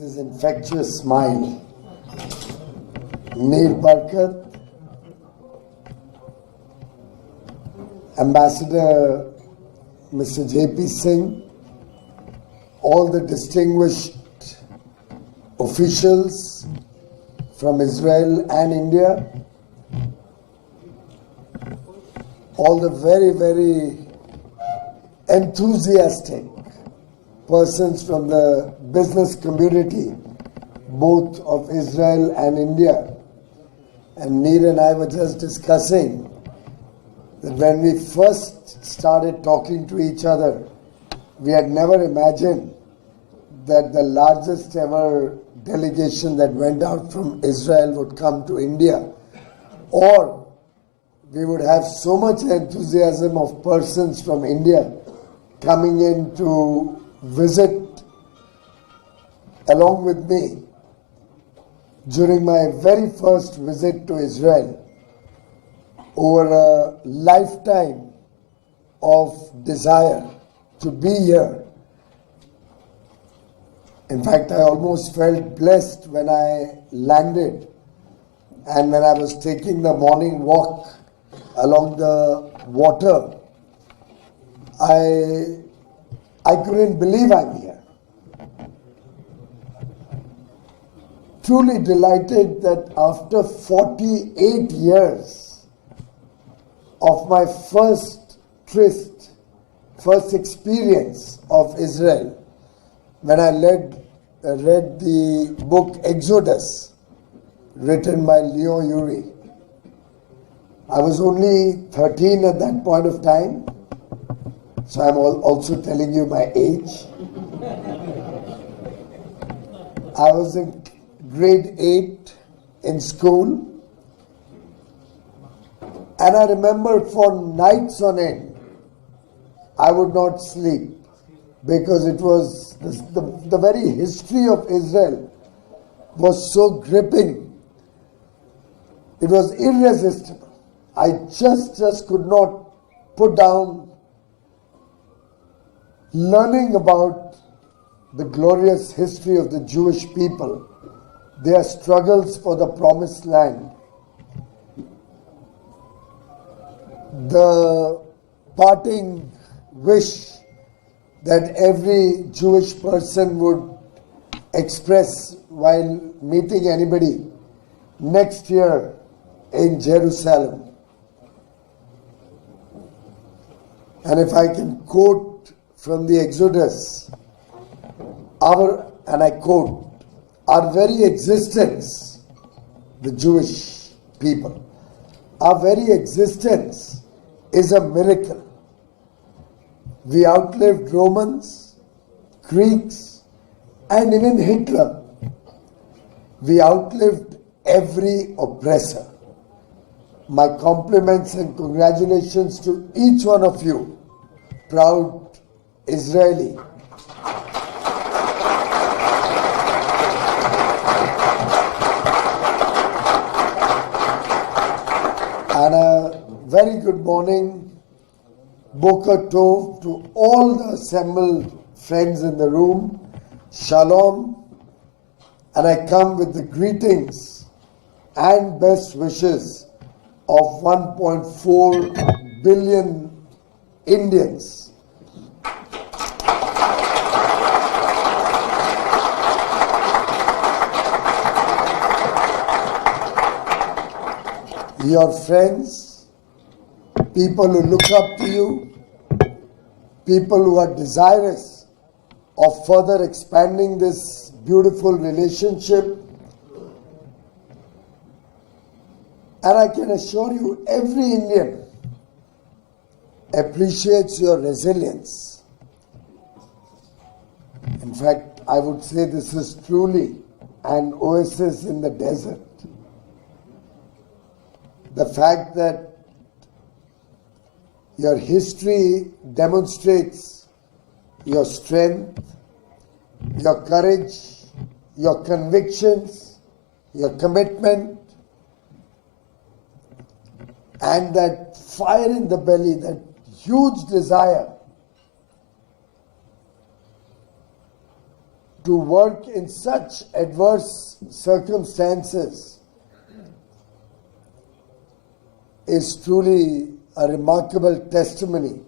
with his infectious smile. Neer Barkat, Ambassador Mr. J.P. Singh, all the distinguished officials from Israel and India, all the very, very enthusiastic persons from the business community, both of Israel and India. And Neer and I were just discussing that when we first started talking to each other, we had never imagined that the largest ever delegation that went out from Israel would come to India, or we would have so much enthusiasm of persons from India coming in to visit along with me during my very first visit to Israel, over a lifetime of desire to be here. In fact, I almost felt blessed when I landed and when I was taking the morning walk along the water. I couldn't believe I'm here. Truly delighted that after 48 years of my first experience of Israel, when I read the book Exodus, written by Leo Urey. I was only 13 at that point of time, so I'm also telling you my age. I was in grade 8 in school, and I remember for nights on end, I would not sleep because it was the very history of Israel was so gripping. It was irresistible. I just could not put down learning about the glorious history of the Jewish people, their struggles for the promised land, the parting wish that every Jewish person would express while meeting anybody next year in Jerusalem. And if I can quote from the Exodus, and I quote, our very existence, the Jewish people, our very existence is a miracle. We outlived Romans, Greeks, and even Hitler. We outlived every oppressor. My compliments and congratulations to each one of you, proud Israeli. And a very good morning, Boker Tov, to all the assembled friends in the room. Shalom. And I come with the greetings and best wishes of 1.4 billion Indians. Your friends, people who look up to you, people who are desirous of further expanding this beautiful relationship. And I can assure you, every Indian appreciates your resilience. In fact, I would say this is truly an oasis in the desert. The fact that your history demonstrates your strength, your courage, your convictions, your commitment, and that fire in the belly, that huge desire to work in such adverse circumstances is truly a remarkable testimony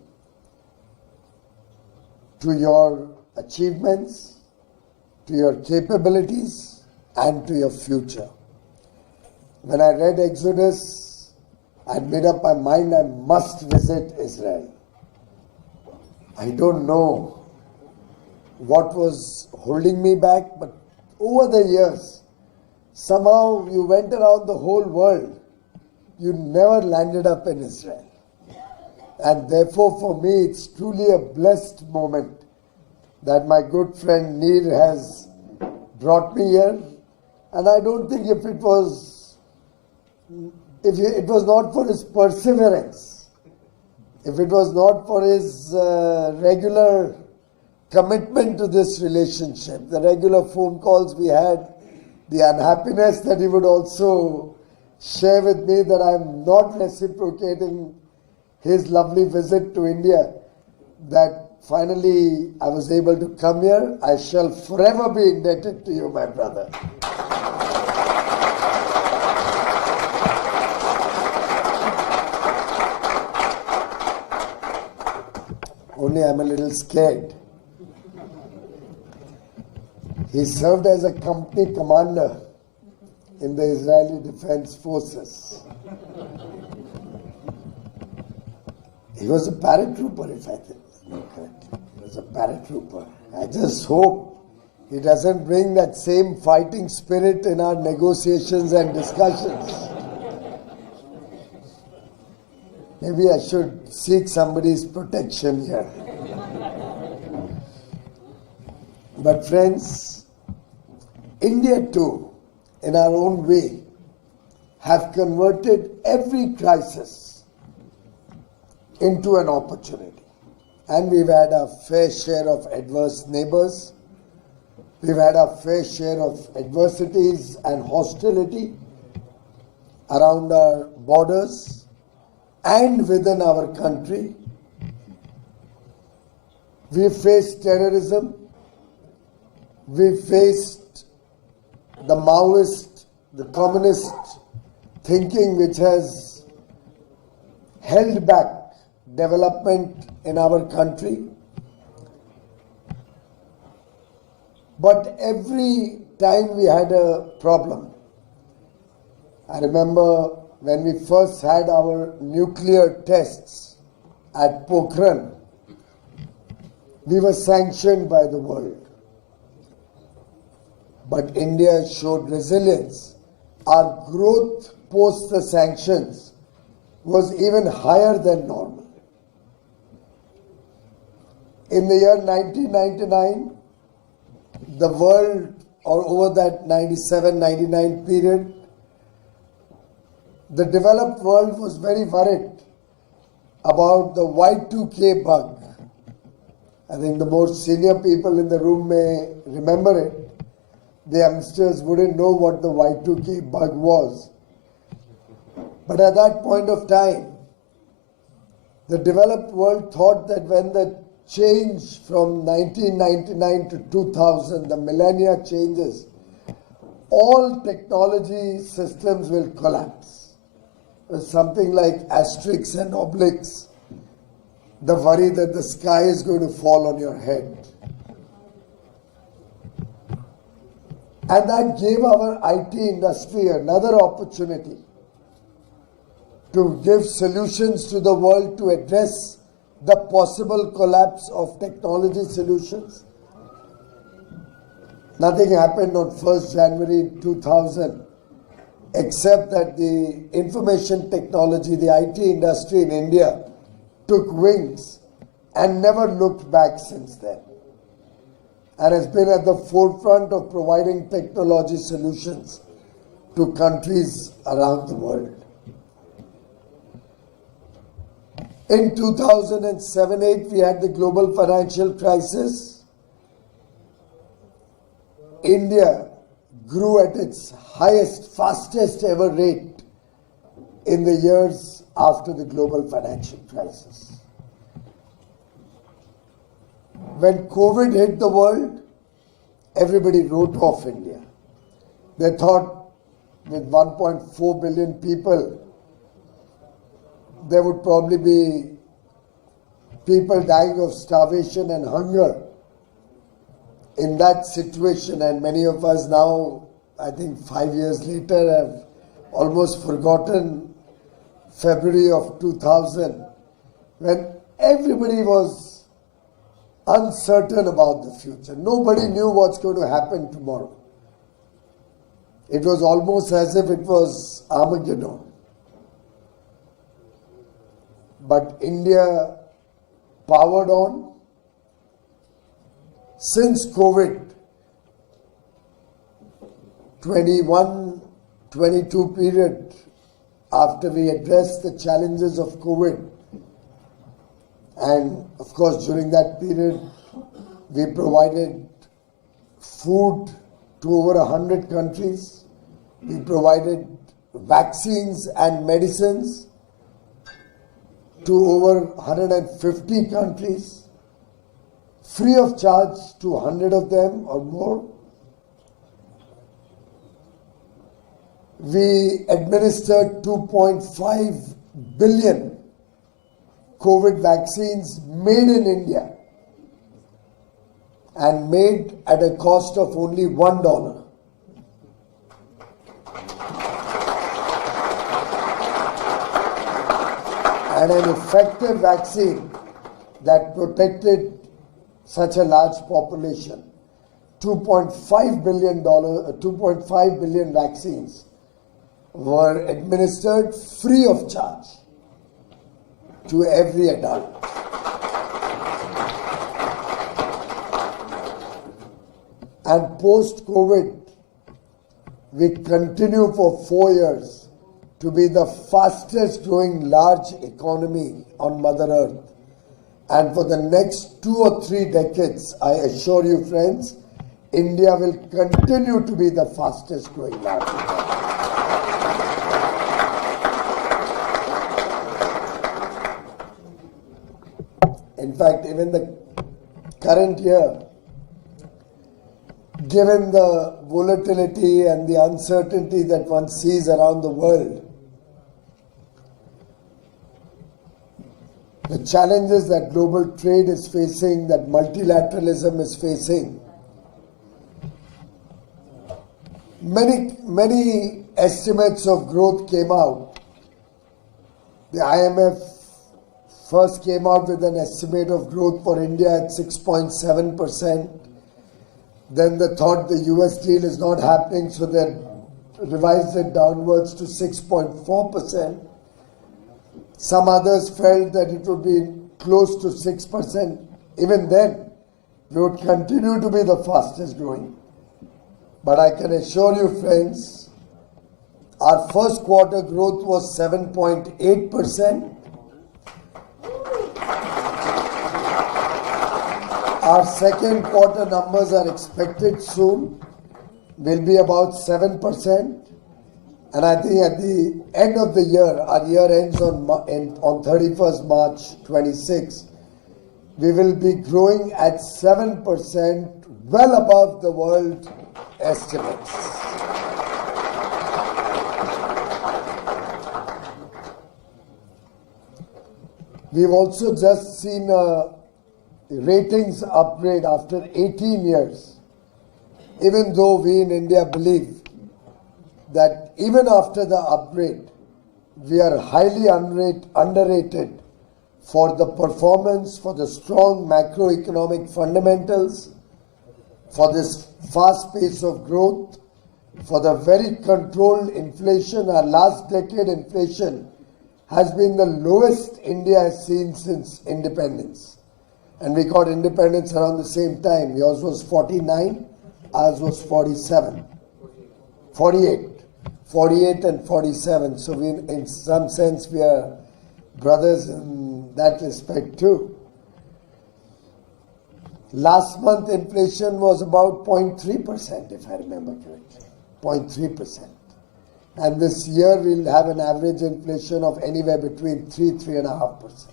to your achievements, to your capabilities, and to your future. When I read Exodus, I'd made up my mind I must visit Israel. I don't know what was holding me back, but over the years, somehow you went around the whole world. You never landed up in Israel. And therefore, for me, it's truly a blessed moment that my good friend Neer has brought me here. And I don't think if it was not for his perseverance, if it was not for his regular commitment to this relationship, the regular phone calls we had, the unhappiness that he would also share with me that I'm not reciprocating his lovely visit to India, that finally I was able to come here. I shall forever be indebted to you, my brother. Only I'm a little scared. He served as a company commander in the Israeli Defense Forces. He was a paratrooper, if I think correctly. He was a paratrooper. I just hope he doesn't bring that same fighting spirit in our negotiations and discussions. Maybe I should seek somebody's protection here. But friends, India too, in our own way, have converted every crisis into an opportunity. And we've had a fair share of adverse neighbors. We've had a fair share of adversities and hostility around our borders and within our country. We faced terrorism. We faced the Maoist, the communist thinking which has held back development in our country. But every time we had a problem, I remember when we first had our nuclear tests at Pokhran, we were sanctioned by the world. But India showed resilience. Our growth post the sanctions was even higher than normal. In the year 1999, the world, or over that 97-99 period, the developed world was very worried about the Y2K bug. I think the more senior people in the room may remember it. The youngsters wouldn't know what the Y2K bug was. But at that point of time, the developed world thought that when the change from 1999 to 2000, the millennia changes, all technology systems will collapse. Something like asterisks and obliques, the worry that the sky is going to fall on your head. And that gave our IT industry another opportunity to give solutions to the world to address the possible collapse of technology solutions. Nothing happened on 1st January 2000, except that the information technology, the IT industry in India took wings and never looked back since then, and has been at the forefront of providing technology solutions to countries around the world. In 2007-08, we had the global financial crisis. India grew at its highest, fastest ever rate in the years after the global financial crisis. When COVID hit the world, everybody wrote off India. They thought with 1.4 billion people, there would probably be people dying of starvation and hunger in that situation. And many of us now, I think 5 years later, have almost forgotten February of 2000, when everybody was uncertain about the future. Nobody knew what's going to happen tomorrow. It was almost as if it was Armageddon. But India powered on. Since COVID, 21-22 period, after we addressed the challenges of COVID, and of course during that period we provided food to over 100 countries, we provided vaccines and medicines to over 150 countries, free of charge to 100 of them or more. We administered 2.5 billion COVID vaccines made in India and made at a cost of only $1. And an effective vaccine that protected such a large population. 2.5 billion vaccines were administered free of charge to every adult. And post-COVID, we continue for 4 years to be the fastest growing large economy on Mother Earth. And for the next 2 or 3 decades, I assure you friends, India will continue to be the fastest growing large economy. In fact, even the current year, given the volatility and the uncertainty that one sees around the world, the challenges that global trade is facing, that multilateralism is facing, many estimates of growth came out. The IMF first came out with an estimate of growth for India at 6.7%. Then they thought the US deal is not happening, so they revised it downwards to 6.4%. Some others felt that it would be close to 6%. Even then, we would continue to be the fastest growing. But I can assure you, friends, our first quarter growth was 7.8%. Our second quarter numbers are expected soon, will be about 7%. And I think at the end of the year, our year ends on 31st March 26, we will be growing at 7%, well above the world estimates. We've also just seen a ratings upgrade after 18 years, even though we in India believe that even after the upgrade, we are highly underrated for the performance, for the strong macroeconomic fundamentals, for this fast pace of growth, for the very controlled inflation. Our last decade inflation has been the lowest India has seen since independence. And we got independence around the same time. Yours was 49, ours was 47. 48 and 47. So we, in some sense, we are brothers in that respect too. Last month inflation was about 0.3%, if I remember correctly. 0.3%. And this year we'll have an average inflation of anywhere between 3-3.5%.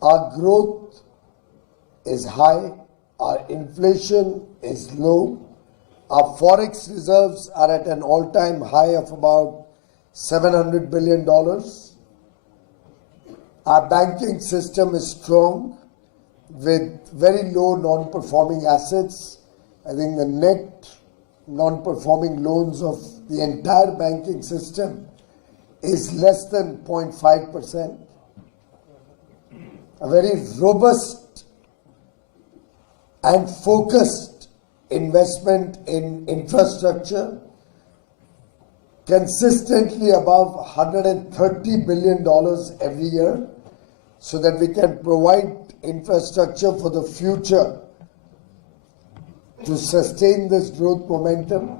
Our growth is high, our inflation is low, our forex reserves are at an all-time high of about $700 billion. Our banking system is strong with very low non-performing assets. I think the net non-performing loans of the entire banking system is less than 0.5%. A very robust and focused investment in infrastructure, consistently above $130 billion every year, so that we can provide infrastructure for the future to sustain this growth momentum.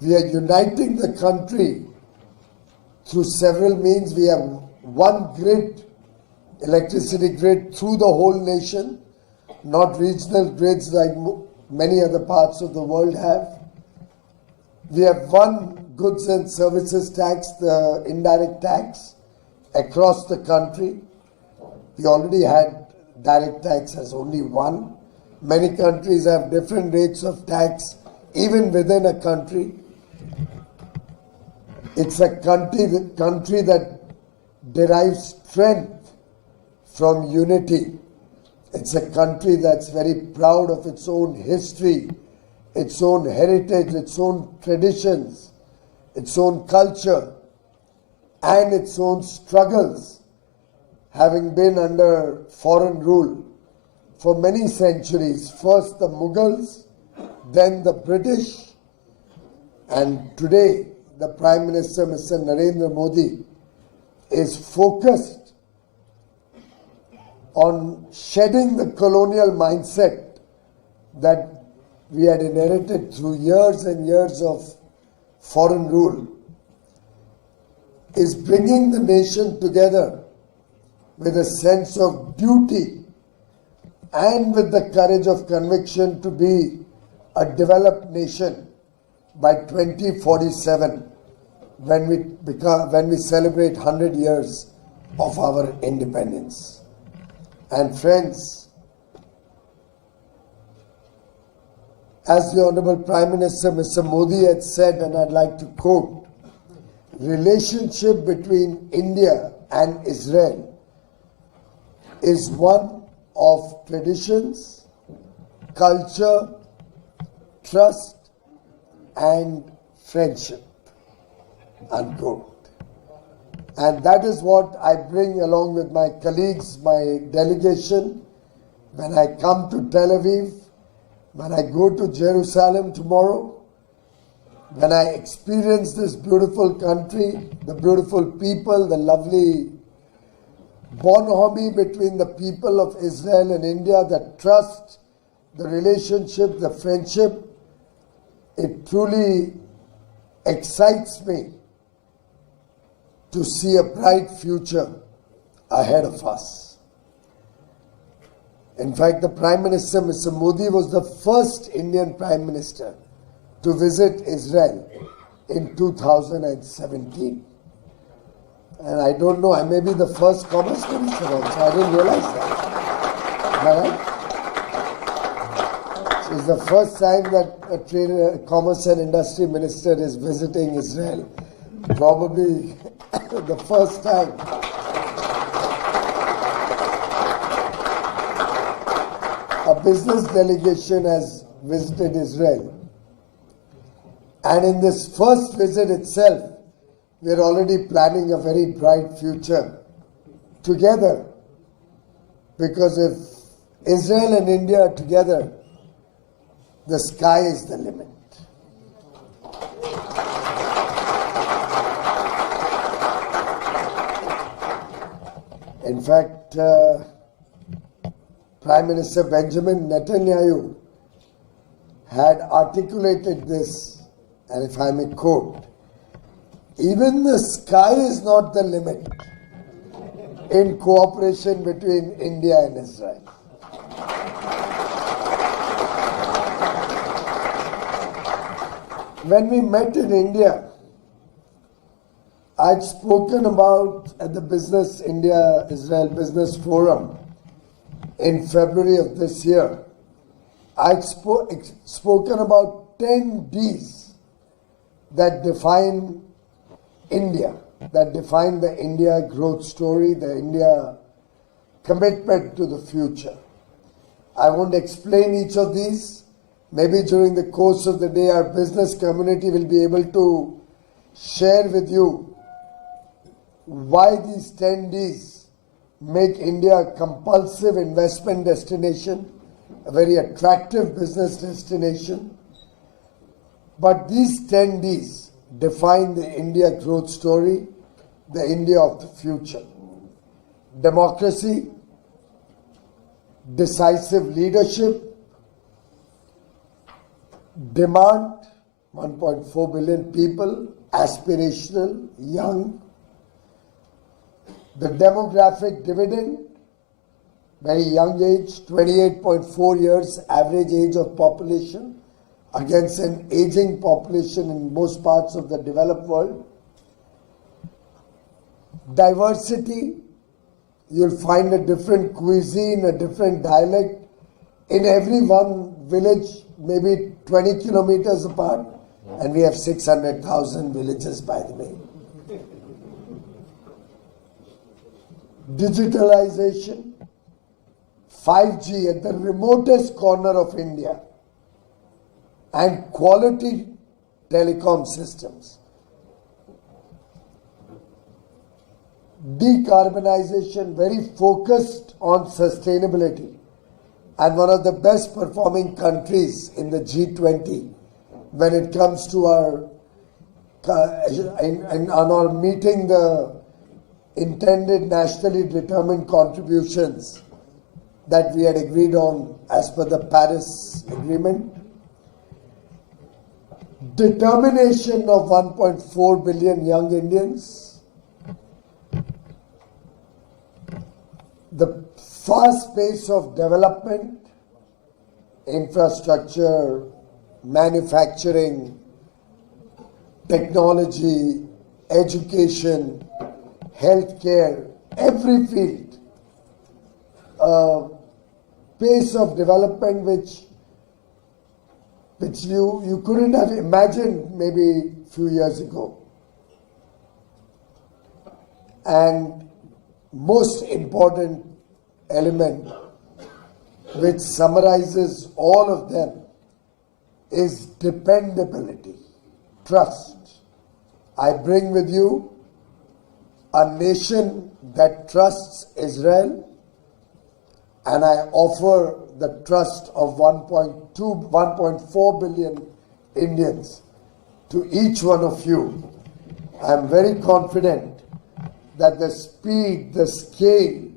We are uniting the country through several means. We have one grid, electricity grid through the whole nation, not regional grids like many other parts of the world have. We have one goods and services tax, the indirect tax, across the country. We already had direct tax as only one. Many countries have different rates of tax, even within a country. It's a country that derives strength from unity. It's a country that's very proud of its own history, its own heritage, its own traditions, its own culture, and its own struggles, having been under foreign rule for many centuries. First the Mughals, then the British, and today the Prime Minister, Mr. Narendra Modi, is focused on shedding the colonial mindset that we had inherited through years and years of foreign rule, is bringing the nation together with a sense of duty and with the courage of conviction to be a developed nation by 2047, when we celebrate 100 years of our independence. And friends, as the Honorable Prime Minister Mr. Modi had said, and I'd like to quote, relationship between India and Israel is one of traditions, culture, trust, and friendship, unquote. And that is what I bring along with my colleagues, my delegation, when I come to Tel Aviv, when I go to Jerusalem tomorrow, when I experience this beautiful country, the beautiful people, the lovely bonhomie between the people of Israel and India, the trust, the relationship, the friendship, it truly excites me to see a bright future ahead of us. In fact, the Prime Minister, Mr. Modi, was the first Indian Prime Minister to visit Israel in 2017. And I don't know, I may be the first Commerce Minister also. I didn't realize that. Am I right? So it's the first time that a Commerce and Industry Minister is visiting Israel. Probably the first time. A business delegation has visited Israel. And in this first visit itself, we are already planning a very bright future together. Because if Israel and India are together, the sky is the limit. In fact, Prime Minister Benjamin Netanyahu had articulated this, and if I may quote, even the sky is not the limit in cooperation between India and Israel. When we met in India, I'd spoken about at the Business India-Israel Business Forum in February of this year, I'd spoken about 10 Ds that define India, that define the India growth story, the India commitment to the future. I won't explain each of these. Maybe during the course of the day, our business community will be able to share with you why these 10 Ds make India a compulsive investment destination, a very attractive business destination. But these 10 Ds define the India growth story, the India of the future. Democracy, decisive leadership, demand, 1.4 billion people, aspirational, young. The demographic dividend, very young age, 28.4 years average age of population against an aging population in most parts of the developed world. Diversity, you'll find a different cuisine, a different dialect in every one village, maybe 20 kilometers apart, and we have 600,000 villages, by the way. Digitalization, 5G at the remotest corner of India, and quality telecom systems. Decarbonization, very focused on sustainability, and one of the best performing countries in the G20 when it comes to our meeting the intended nationally determined contributions that we had agreed on as per the Paris Agreement. Determination of 1.4 billion young Indians. The fast pace of development, infrastructure, manufacturing, technology, education, healthcare, every field, pace of development which you couldn't have imagined maybe a few years ago. And most important element which summarizes all of them is dependability, trust. I bring with you a nation that trusts Israel, and I offer the trust of 1.4 billion Indians to each one of you. I am very confident that the speed, the scale,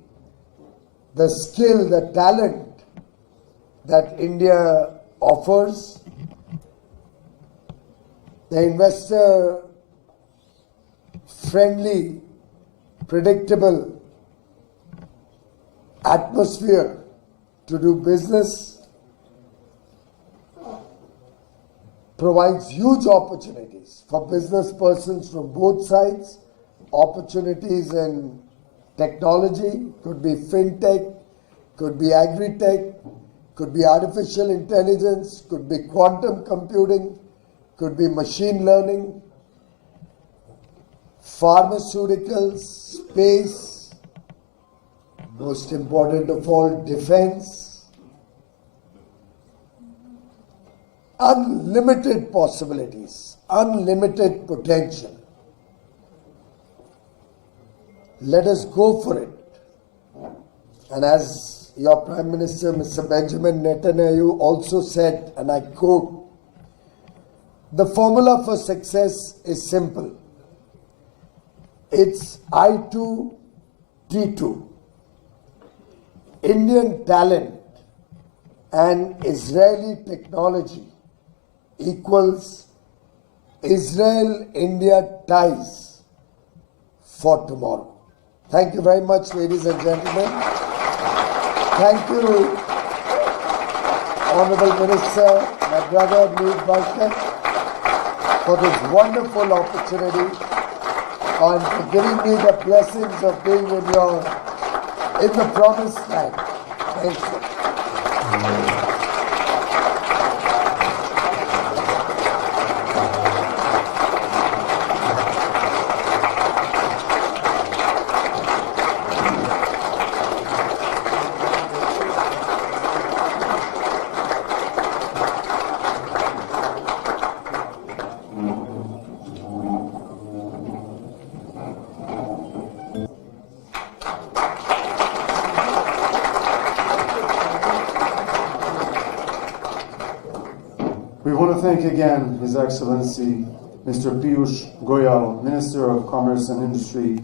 the skill, the talent that India offers, the investor-friendly, predictable atmosphere to do business provides huge opportunities for business persons from both sides. Opportunities in technology, could be fintech, could be agri-tech, could be artificial intelligence, could be quantum computing, could be machine learning, pharmaceuticals, space, most important of all, defense. Unlimited possibilities, unlimited potential. Let us go for it. And as your Prime Minister, Mr. Benjamin Netanyahu, also said, and I quote, the formula for success is simple. It's I2T2. Indian talent and Israeli technology equals Israel-India ties for tomorrow. Thank you very much, ladies and gentlemen. Thank you, Honorable Minister, my brother, Meet Barkat, for this wonderful opportunity and for giving me the blessings of being in the promised land. Thank you. We want to thank again His Excellency Mr. Piyush Goyal, Minister of Commerce and Industry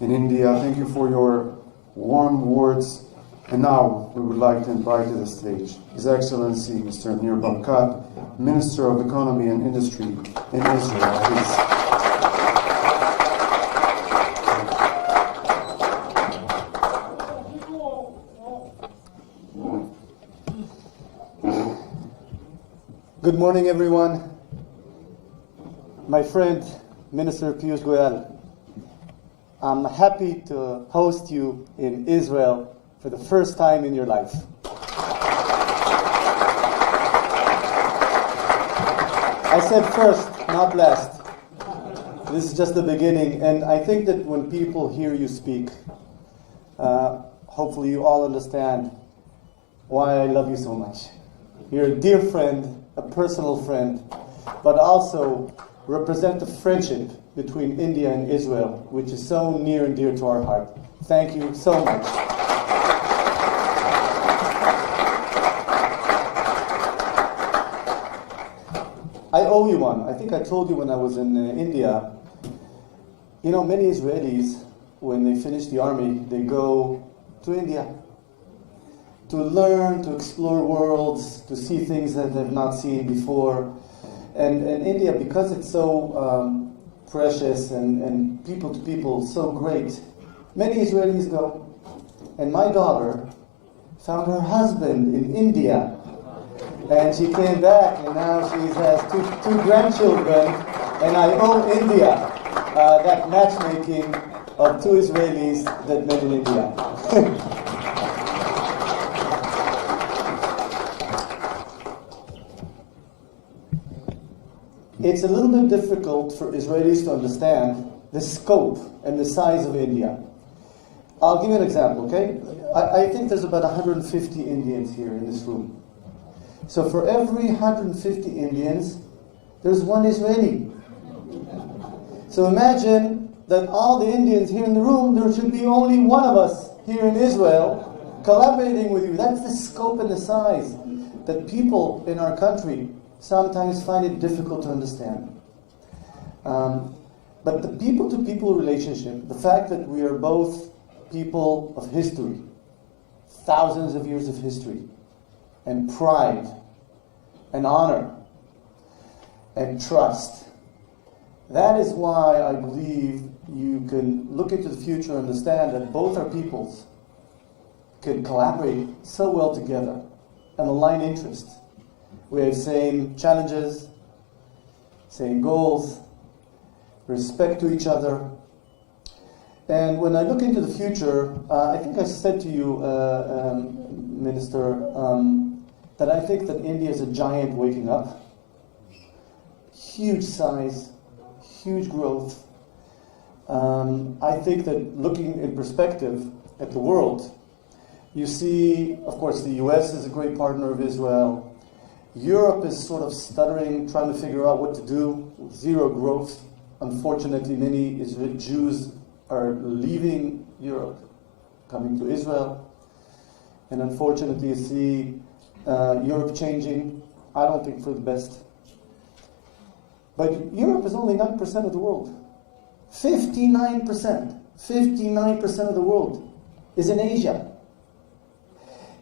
in India. Thank you for your warm words. And now we would like to invite to the stage His Excellency Mr. Nir Barkat, Minister of Economy and Industry in Israel. Please. Good morning, everyone. My friend, Minister Piyush Goyal, I'm happy to host you in Israel for the first time in your life. I said first, not last. This is just the beginning, and I think that when people hear you speak, hopefully you all understand why I love you so much. You're a dear friend, a personal friend, but also represent the friendship between India and Israel, which is so near and dear to our heart. Thank you so much. I owe you one. I think I told you when I was in India, you know, many Israelis, when they finish the army, they go to India to learn, to explore worlds, to see things that they've not seen before. And India, because it's so precious and people to people so great, many Israelis go. And my daughter found her husband in India. And she came back, and now she has two grandchildren. And I owe India that matchmaking of two Israelis that met in India. It's a little bit difficult for Israelis to understand the scope and the size of India. I'll give you an example, okay? I think there's about 150 Indians here in this room. So for every 150 Indians, there's one Israeli. So imagine that all the Indians here in the room, there should be only one of us here in Israel collaborating with you. That's the scope and the size that people in our country sometimes find it difficult to understand. But the people-to-people relationship, the fact that we are both people of history, thousands of years of history, and pride, and honor, and trust, that is why I believe you can look into the future and understand that both our peoples can collaborate so well together and align interests. We have same challenges, same goals, respect to each other. And when I look into the future, I think I said to you, Minister, that I think that India is a giant waking up. Huge size, huge growth. I think that looking in perspective at the world, you see, of course, the US is a great partner of Israel. Europe is sort of stuttering, trying to figure out what to do. Zero growth. Unfortunately, many Jews are leaving Europe, coming to Israel. And unfortunately, you see Europe changing, I don't think for the best. But Europe is only 9% of the world. 59% of the world is in Asia.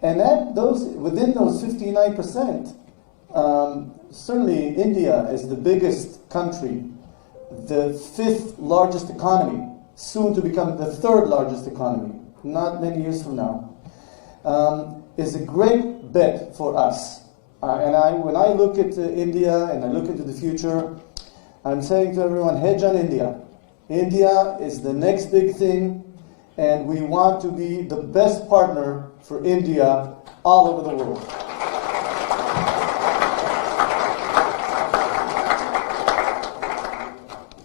And within those 59%, certainly India is the biggest country, the 5th largest economy, soon to become the 3rd largest economy, not many years from now, is a great bet for us. When I look at India and I look into the future, I'm saying to everyone, hedge on India. India is the next big thing, and we want to be the best partner for India all over the world.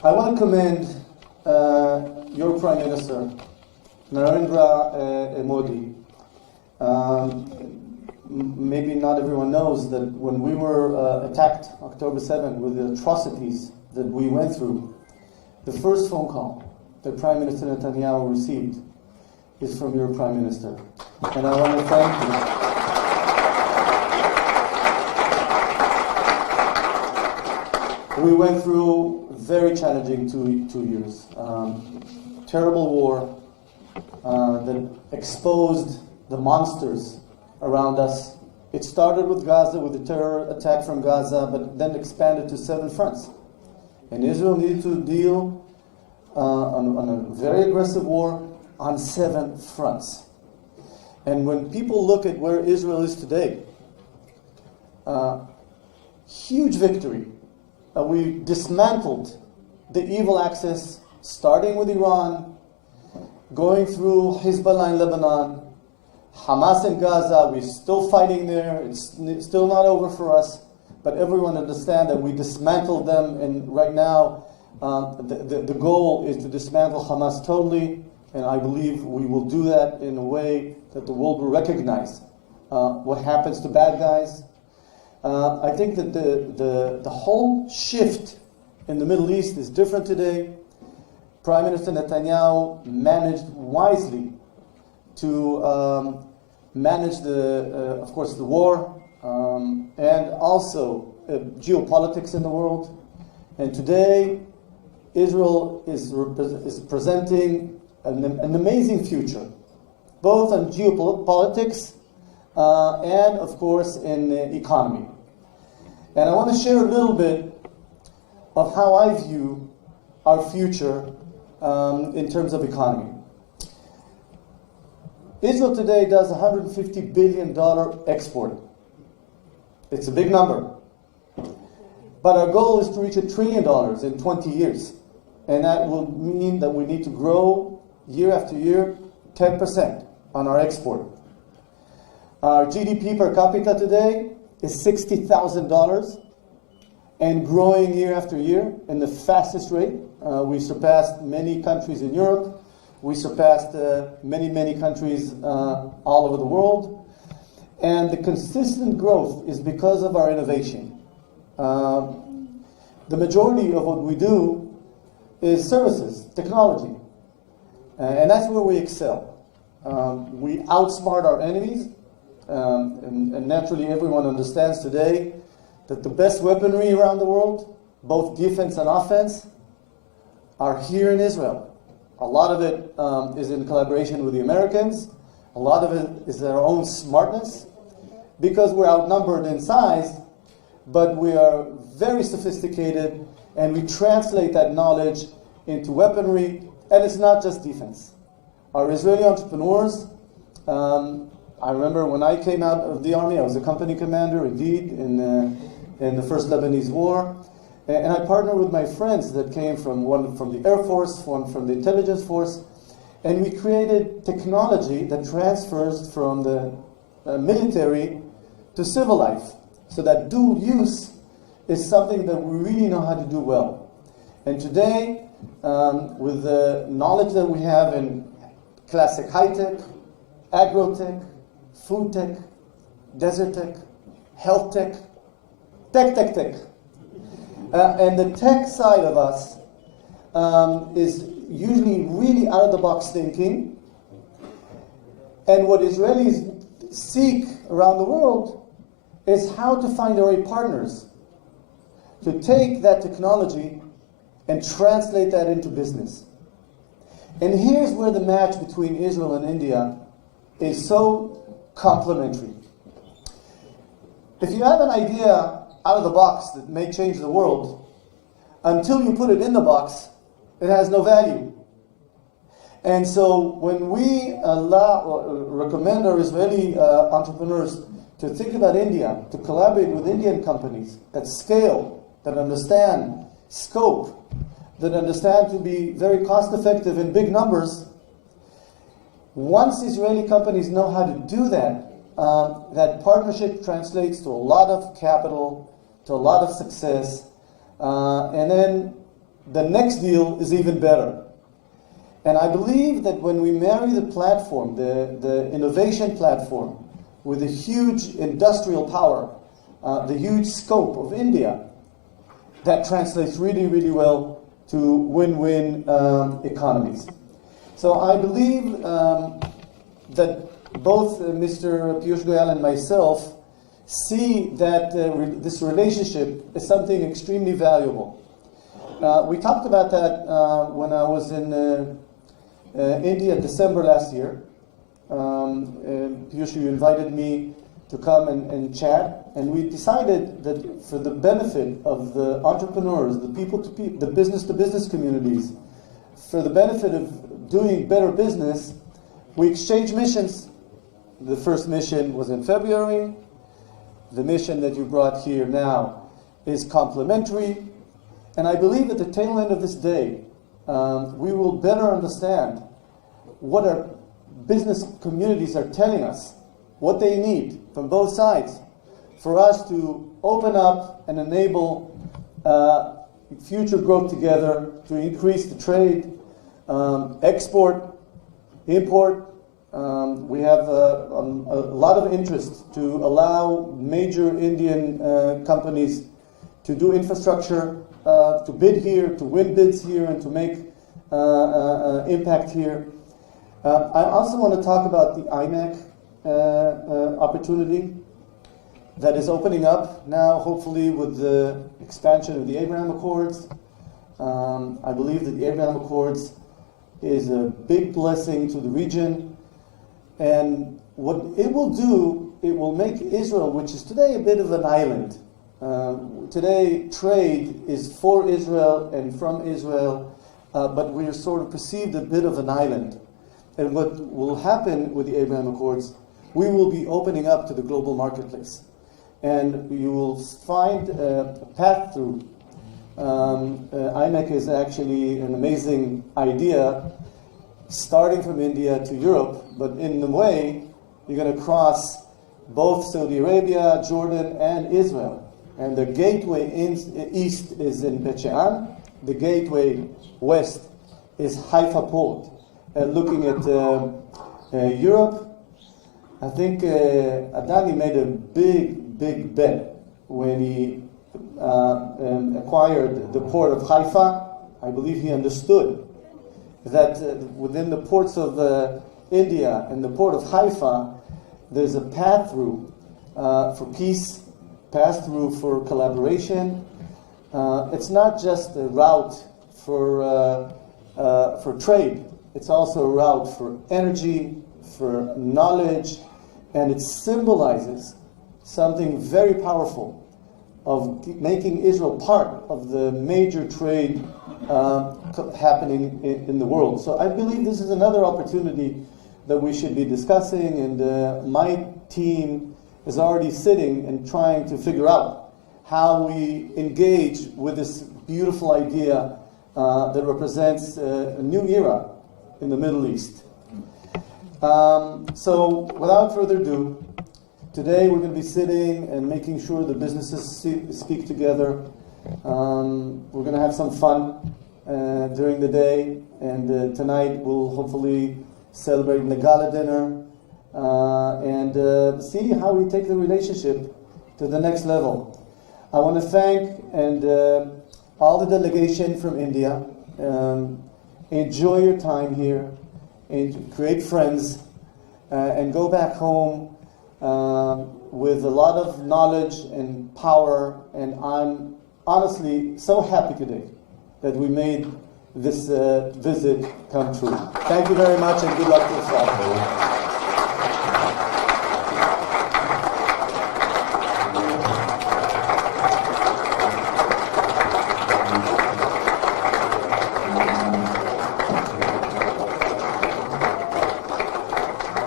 I want to commend your Prime Minister, Narendra Modi. Maybe not everyone knows that when we were attacked October 7th with the atrocities that we went through, the first phone call that Prime Minister Netanyahu received is from your Prime Minister. And I want to thank you. We went through very challenging two years. Terrible war that exposed the monsters around us. It started with Gaza, with the terror attack from Gaza, but then expanded to 7 fronts. And Israel needed to deal on a very aggressive war on 7 fronts. And when people look at where Israel is today, huge victory. We dismantled the evil axis, starting with Iran, going through Hezbollah in Lebanon, Hamas in Gaza. We're still fighting there. It's still not over for us. But everyone understands that we dismantled them, and right now the goal is to dismantle Hamas totally, and I believe we will do that in a way that the world will recognize what happens to bad guys. I think that the whole shift in the Middle East is different today. Prime Minister Netanyahu managed wisely to manage of course, the war, and also geopolitics in the world. And today, Israel is presenting an amazing future, both on geopolitics and, of course, in the economy. And I want to share a little bit of how I view our future in terms of economy. Israel today does $150 billion export. It's a big number. But our goal is to reach $1 trillion in 20 years. And that will mean that we need to grow year after year 10% on our export. Our GDP per capita today is $60,000 and growing year after year in the fastest rate. We surpassed many countries in Europe. We surpassed many countries all over the world. And the consistent growth is because of our innovation. The majority of what we do is services, technology. And that's where we excel. We outsmart our enemies. And naturally everyone understands today that the best weaponry around the world, both defense and offense, are here in Israel. A lot of it is in collaboration with the Americans. A lot of it is our own smartness, because we're outnumbered in size, but we are very sophisticated, and we translate that knowledge into weaponry, and it's not just defense. Our Israeli entrepreneurs, I remember when I came out of the army, I was a company commander, indeed, in the first Lebanese war. And I partnered with my friends that came one from the Air Force, one from the intelligence force, and we created technology that transfers from the military to civil life. So that dual use is something that we really know how to do well. And today, with the knowledge that we have in classic high-tech, agro-tech, food tech, desert tech, health tech, tech. And the tech side of us is usually really out-of-the-box thinking. And what Israelis seek around the world is how to find the right partners to take that technology and translate that into business. And here's where the match between Israel and India is so complementary. If you have an idea out of the box that may change the world, until you put it in the box, it has no value. And so when we recommend our Israeli entrepreneurs to think about India, to collaborate with Indian companies that scale, that understand scope, that understand to be very cost effective in big numbers, Once Israeli companies know how to do that, that partnership translates to a lot of capital, to a lot of success, and then the next deal is even better. And I believe that when we marry the platform, the innovation platform, with the huge industrial power, the huge scope of India, that translates really, really well to win-win economies. So I believe that both Mr. Piyush Goyal and myself see that this relationship is something extremely valuable. We talked about that when I was in India in December last year. Piyush, you invited me to come and chat, and we decided that for the benefit of the entrepreneurs, the people-to-people, the business-to-business communities, for the benefit of doing better business, we exchanged missions. The first mission was in February. The mission that you brought here now is complementary. And I believe at the tail end of this day, we will better understand what our business communities are telling us, what they need from both sides for us to open up and enable future growth together, to increase the trade, export, import. We have a lot of interest to allow major Indian companies to do infrastructure, to bid here, to win bids here, and to make impact here. I also want to talk about the IMEC opportunity that is opening up now, hopefully with the expansion of the Abraham Accords. I believe that the Abraham Accords is a big blessing to the region. And what it will do, it will make Israel, which is today a bit of an island. Today, trade is for Israel and from Israel, but we are sort of perceived a bit of an island. And what will happen with the Abraham Accords, we will be opening up to the global marketplace. And you will find a path through. IMEC is actually an amazing idea, starting from India to Europe, but in the way, you're going to cross both Saudi Arabia, Jordan, and Israel. And the gateway east is in Bet She'an. The gateway west is Haifa Port. Looking at Europe, I think Adani made a big bet when he acquired the port of Haifa. I believe he understood that within the ports of India and the port of Haifa, there's a path through for peace, path through for collaboration. It's not just a route for trade. It's also a route for energy, for knowledge, and it symbolizes something very powerful of making Israel part of the major trade happening in the world. So I believe this is another opportunity that we should be discussing, and my team is already sitting and trying to figure out how we engage with this beautiful idea that represents a new era in the Middle East. So without further ado, today we're going to be sitting and making sure the businesses speak together. We're going to have some fun during the day, and tonight we'll hopefully celebrate the gala dinner and see how we take the relationship to the next level. I want to thank all the delegation from India. Enjoy your time here, and create friends, and go back home with a lot of knowledge and power. And I'm honestly so happy today that we made this visit come true. Thank you very much, and good luck to us all.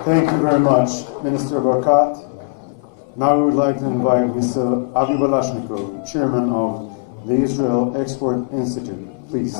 Thank you very much, Minister Barkat. Now we would like to invite Mr. Avi Balashnikov, Chairman of the Israel Export Institute. Please.